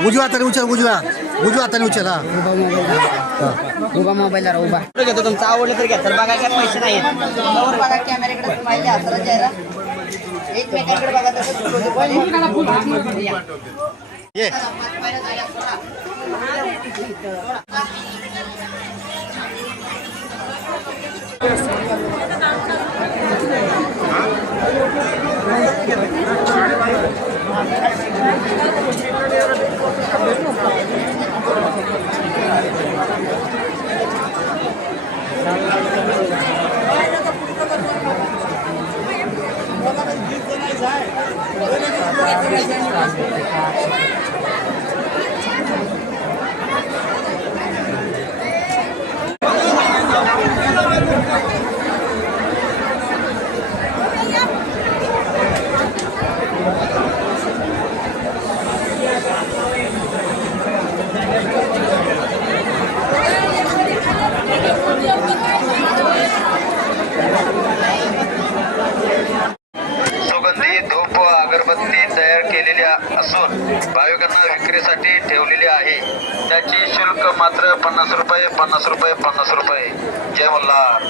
उजव्या हाताने उचल, उजव्या हाताने उचल. हा उभा मोबाईलला उभा घेतो. तुमचं आवडलं तर घ्या. तर बघा काय पैसे नाही बघा कॅमेऱ्याकडे माहिती असं चेहरा एकमेकांकडे बघा तसं अगरबत्ती तयार केलेल्या असून भाविकांना विक्रीसाठी ठेवलेली आहे. त्याची शुल्क मात्र 50 रुपये 50 रुपये 50 रुपये. जय मल्हार.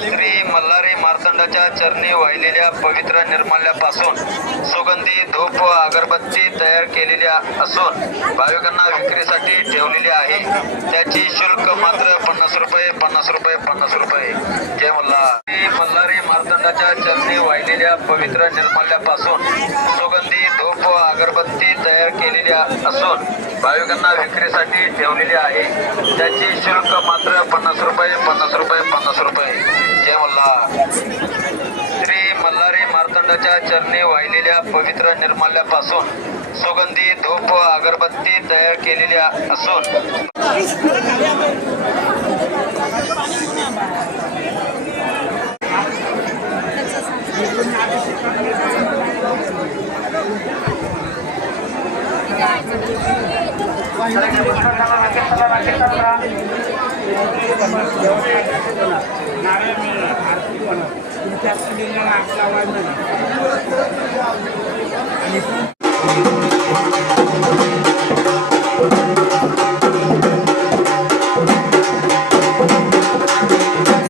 श्री मल्हारी मार्तंडाच्या चरणी वाहिलेल्या पवित्र निर्माल्यापासून सुगंधी धूप व अगरबत्ती तयार केलेल्या असून भाविकांना विक्रीसाठी ठेवलेली आहे. त्याची शुल्क मात्र 50 रुपये 50 रुपये 50 रुपये. जय मल्हार. श्री मल्हारी मार्तंडाच्या चरणी वाहिलेल्या पवित्र निर्माल्यापासून सुगंधी धूप व अगरबत्ती तयार केलेल्या असून भाविकांना विक्रीसाठी ठेवलेली आहे. त्याची शुल्क मात्र 50 रुपये 50 रुपये 50 रुपये. जय मल्हार. श्री मल्हारी मार्तंडाच्या चरणी वाहिलेल्या पवित्र निर्माल्यापासून सुगंधी धूप व अगरबत्ती तयार केलेल्या असून नारळ